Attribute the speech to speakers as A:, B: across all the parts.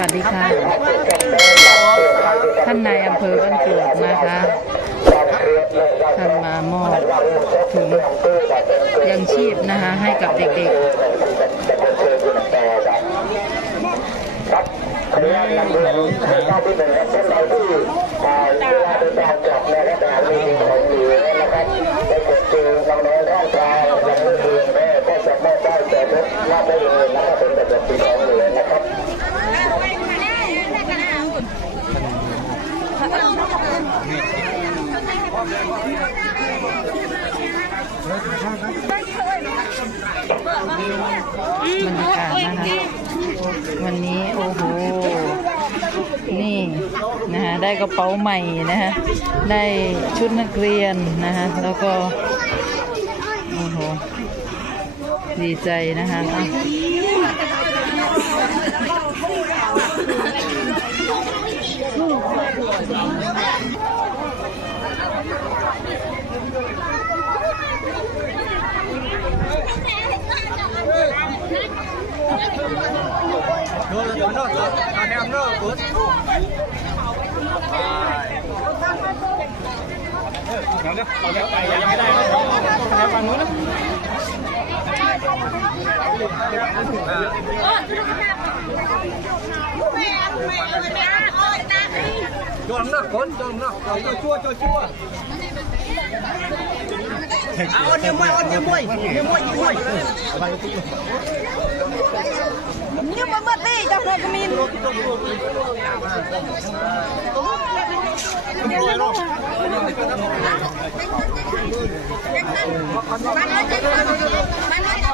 A: วัสดีค่ะ ท่านนายอำเภอบ้านกรวดนะคะท่านมามอบถุงยังชีพนะคะให้กับเด็ก
B: ขออนุญาตนำเรียนให้ทราบที่หนึ่งครับท่านใดที่อ่าเวลาเดินทางกลับนรับากมีของเหลือนะครับได้กดเจอน้องๆข้างทายังไม่เรียนแม่ก็สามารถได้แต่รถลาดได้เลยนะครับเป็นแบบสีของเหลือนะครับ
A: ๆ บรรยากาศนะคะ วันนี้โอ้โห นี่นะคะ ได้กระเป๋าใหม่นะคะได้ชุดนักเรียนนะคะแล้วก็โอ้โหดีใจนะคะอ่ Nhận
C: đó, còn cái này là cái đây nó có cái mới lắm. Cho nó con, cho nó, cho chua, cho chua. À, nhiều muối, ôn nhiều muối, nhiều muối, nhiều muối.
D: Nhưng mà mất đi,
C: cho nó cái
B: min. Bạn ơi,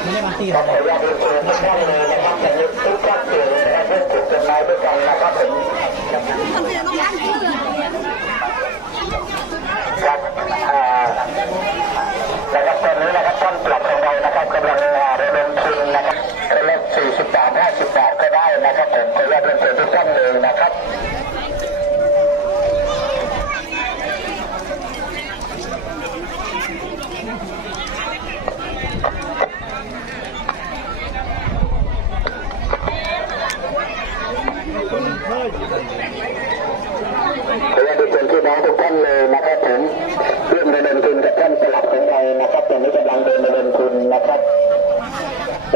B: อนุญาตเรียนเชิญทุกท่านเลยนะครับแต่ยึดทุกท่านเกิดนะครับเพื่อถูกกฎหมายด้วยกันนะครับผมครับอ่านะครับตอนนี้นะครับท่านปรับของเรานะครับกำลังระดมทุนนะครับคนละ40บาท50บาทก็ได้นะครับผมขออนุญาตเรียนเชิญทุกท่านเลยนะครับ ขออนุญาตทุกคนที่น้องทุกท่านเลยนะครับผมร่วมระดมทุนกับท่านสลับของเรานะครับตอนนี้กำลังเดินระดมทุนนะครับ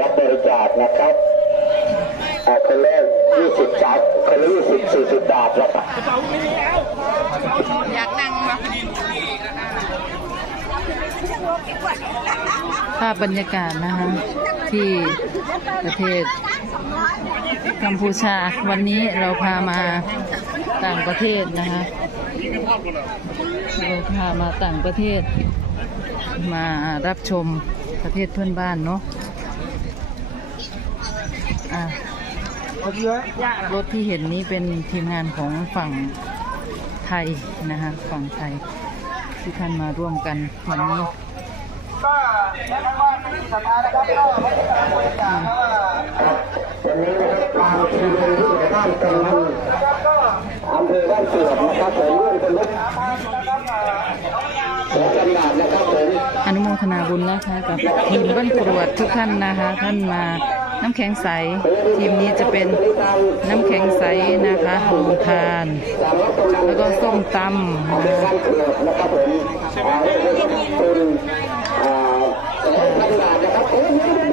B: รับบริจาคนะครับอ่าคนแรก20 คนละ20 40บาทนะครับ
D: อยากนั่งมา
A: ภาพบรรยากาศนะคะที่ประเทศกัมพูชาวันนี้เราพามาต่างประเทศนะคะเราพามาต่างประเทศ มารับชมประเทศเพื่อนบ้านเนาะอะ รถที่เห็นนี้เป็นทีมงานของฝั่งไทยนะคะฝั่งไทยที่ท่านมาร่วมกันวันนี้
C: ก็แนะนำว่าที่สถานนะครับก็ไม่ได้การบริจาคนะว่า
B: วันนี้นะครับทางทีมงานที่อยู่บ้านกำนันอำเภอบ้านเสือกนะครับผมร่วมกันลุกขอจำหน่ายนะครับผม
A: อนุโมทนาบุญนะคะกับทีมบ้านกรวดทุกท่านนะคะท่านมา น้ำแข็งใส ทีมนี้จะเป็นน้ำแข็งใสนะคะโรงทาน แล้วก็ส้มตำนะคะ
B: บ้านเสือกนะครับผมอ่าตุนอ่าจำหน่ายนะครับโอ้ยดีครับ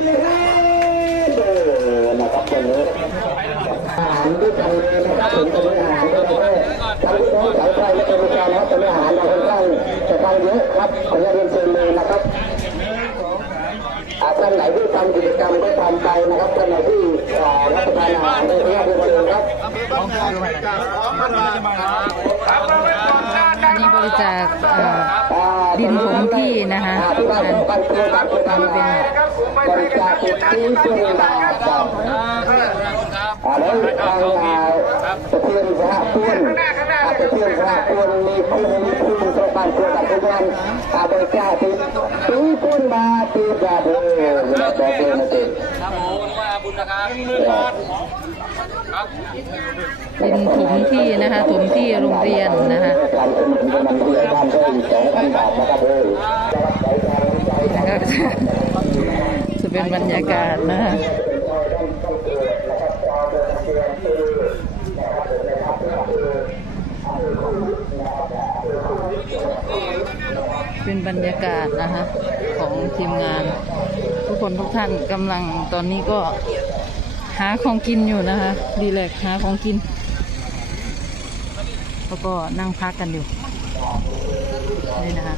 B: เออนะครับวันนี้อาหารด้วยกันนะครับผมจะมีอาหารด้วยทั้งพี่น้องชาวไทยและกัมพูชานะครับจะมีอาหารเราค่อนข้างจะทานเยอะครับขออนุญาตเรียนเชิญเลยนะครับอ่าท่านไหนกิจกรรมได้ทำไป นะครับท่านไหนที่อ่ารับประทานอาหารได้รียบร้อยเลยครับ
A: อันนี้บริจาคดินถมที่นะคะ
B: อ่าที่บ้านของปันตัวครับเป็นการบริจาคที่ช่วยบาทครับอ่าแล้วทางอ่าสะเทือนสหพื่อนอ่า จะเพื่อนว่าควรมีคุณมีคุณประการควรกับทุกวันอาบริจาคที่ตีคุณมาตีบาเบอร์เราบอเลยนะเจ๊ครับผมว่าบุญนะครับ
A: เป็นถมที่นะคะถมที่โรงเรียนนะคะ
B: นเหมือนกำลังเรียนบ้านเพิ่มสองพันบาทนะครับเออ
A: แล้วก็จะเป็นบรรยากาศนะคะ เป็นบ รรยากาศนะคะของทีมงาน ทุกคนทุกท่านกำลังตอนนี้ก็หาของกินอยู่นะคะดีแลกหาของกิน แล้วก็นั่งพักกันอยู่นี่นะคะ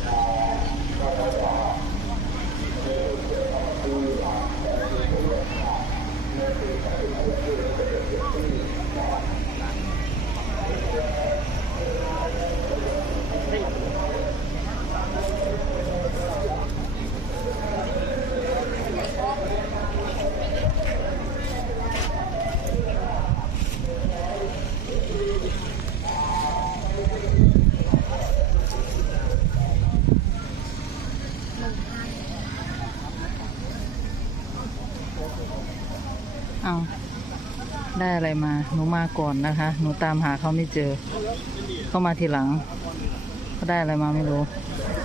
A: อะไรมาหนูมาก่อนนะคะ หนูตามหาเขาไม่เจอ เขามาทีหลังเขาได้อะไรมาไม่รู้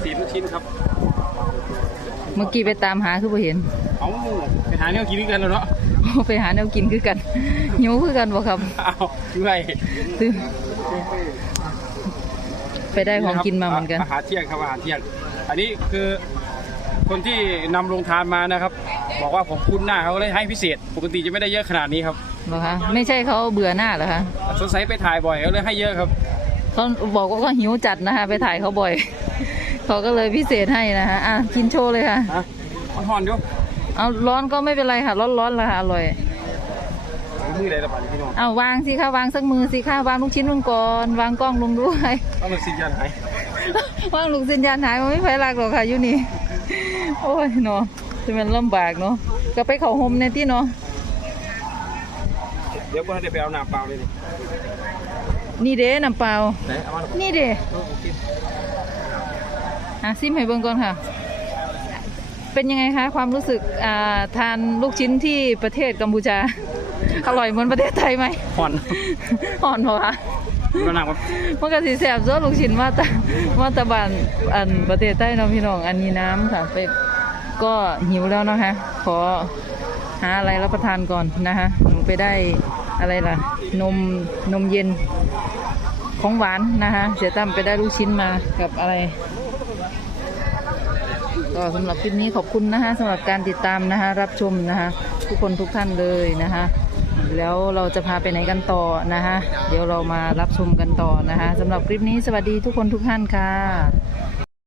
C: สีลูกชิ้นครับ
A: เมื่อกี้ไปตามหาคือไ่เห็น
C: เอาไปหาเนี่ยกินกันแล้วเนาะ
A: ไปหาแนวกินคือกันหิวคือกันบ่ครับ
C: เอาด้วย
A: ซื้อไปได้ของกินมาเหมือนกัน
C: อาหารเที่ยงครับอาหารเที่ยง อันนี้คือคนที่นำโรงทานมานะครับ บอกว่าผมคุ้นหน้าเขาเลยให้พิเศษ ปกติจะไม่ได้เยอะขนาดนี้ครับ
A: เหรอคะไม่ใช่เขาเบื่อหน้าเหรอคะ
C: สงสัยไปถ่ายบ่อยเขาเลยให้เยอะครับ
A: เขาบอกว่าเขาหิวจัดนะคะ ไปถ่ายเขาบ่อย เขาก็เลยพิเศษให้นะคะอะกินโชว์เลยค่ะ
C: ฮะมันห่อนอยู่
A: เอาร้อนก็ไม่เป็นไรค่ะ ร้อนร้อนๆละค่ะอร่อย
C: มืออะไรละบาดนี้พี่น้อง
A: เอาวางสิคะวางสักมือสิคะวางลูกชิ้นลงก่อนวางกล้องลงด้วย
C: ต้องเป็นสินยันหาย
A: ว่างลูกสัญญาณหายมันไม่ไฟลักหรอกค่ะอยู่นี่โอ้ยเนาะจะเป็นลำบากเนาะก็ไปเขาโฮมในที่เนาะ
C: เดี๋ยวก็ให้ไปเอาน้ำเปล่าเลยดิ
A: นี่เด้น้ำเปล่า
C: ไหนเอามา
A: นี่เด้อะซิมให้เบิ่งก่อนค่ะ เป็นยังไงคะความรู้สึกอ่าทานลูกชิ้นที่ประเทศกัมพูชา อร่อยเหมือนประเทศไทยไหม
C: ห่อน
A: อ่อนเหรอคะ
C: มันหนักมัน
A: มันก็สิแสบซ้อลูกชิ้นมาตะมาตะบานอันประเทศใต้เนาะพี่น้องอันนี้น้ำค่ะไปก็หิวแล้วนะคะขอหาอะไรรับประทานก่อนนะคะหนูไปได้ อะไรล่ะ นมนมเย็นของหวานนะคะเสียตั้มไปได้ลูกชิ้นมากับอะไรก็สำหรับคลิปนี้ขอบคุณนะคะสำหรับการติดตามนะคะ รับชมนะคะทุกคนทุกท่านเลยนะคะแล้วเราจะพาไปไหนกันต่อนะคะเดี๋ยวเรามารับชมกันต่อนะคะสำหรับคลิปนี้สวัสดีทุกคนทุกท่านค่ะ